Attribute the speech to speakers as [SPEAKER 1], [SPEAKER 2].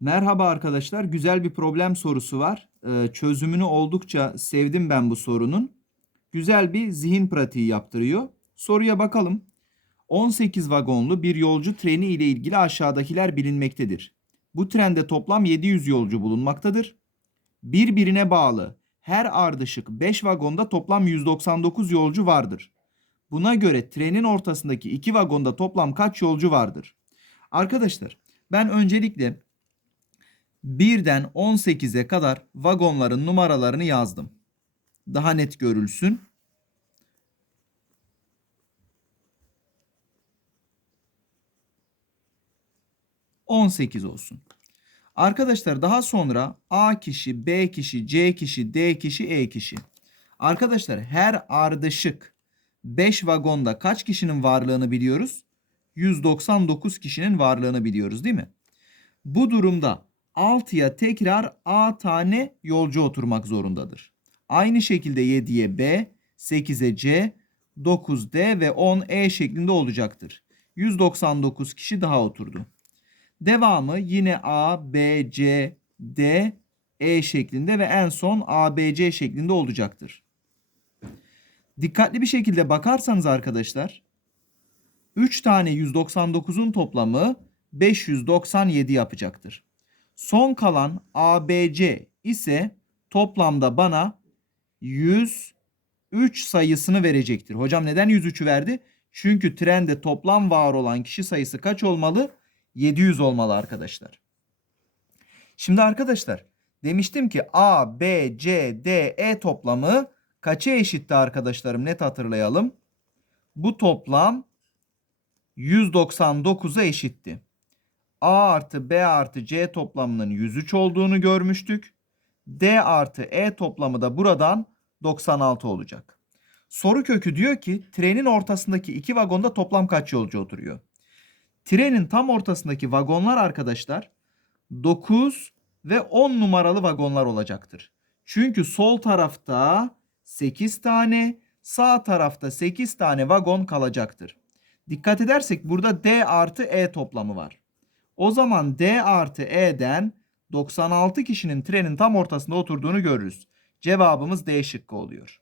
[SPEAKER 1] Merhaba arkadaşlar. Güzel bir problem sorusu var. Ee, çözümünü oldukça sevdim ben bu sorunun. Güzel bir zihin pratiği yaptırıyor. Soruya bakalım. 18 vagonlu bir yolcu treni ile ilgili aşağıdakiler bilinmektedir. Bu trende toplam 700 yolcu bulunmaktadır. Birbirine bağlı her ardışık 5 vagonda toplam 199 yolcu vardır. Buna göre trenin ortasındaki 2 vagonda toplam kaç yolcu vardır? Arkadaşlar ben öncelikle 1'den 18'e kadar vagonların numaralarını yazdım. Daha net görülsün. ...18 olsun. Arkadaşlar daha sonra A kişi, B kişi, C kişi, D kişi, E kişi. Arkadaşlar her ardışık 5 vagonda kaç kişinin varlığını biliyoruz? 199 kişinin varlığını biliyoruz değil mi? Bu durumda 6'ya tekrar A tane yolcu oturmak zorundadır. Aynı şekilde 7'ye B, 8'e C, 9D ve 10E şeklinde olacaktır. 199 kişi daha oturdu. Devamı yine A, B, C, D, E şeklinde ve en son A, B, C şeklinde olacaktır. Dikkatli bir şekilde bakarsanız arkadaşlar 3 tane 199'un toplamı 597 yapacaktır. Son kalan ABC ise toplamda bana 103 sayısını verecektir. Hocam neden 103'ü verdi? Çünkü trende toplam var olan kişi sayısı kaç olmalı? 700 olmalı arkadaşlar. Şimdi arkadaşlar demiştim ki A, B, C, D, E toplamı kaça eşitti arkadaşlarım? Net hatırlayalım. Bu toplam 199'a eşitti. A artı B artı C toplamının 103 olduğunu görmüştük. D artı E toplamı da buradan 96 olacak. Soru kökü diyor ki trenin ortasındaki iki vagonda toplam kaç yolcu oturuyor? Trenin tam ortasındaki vagonlar arkadaşlar 9 ve 10 numaralı vagonlar olacaktır. Çünkü sol tarafta 8 tane, sağ tarafta 8 tane vagon kalacaktır. Dikkat edersek burada D artı E toplamı var. O zaman D artı E'den 96 kişinin trenin tam ortasında oturduğunu görürüz. Cevabımız D şıkkı oluyor.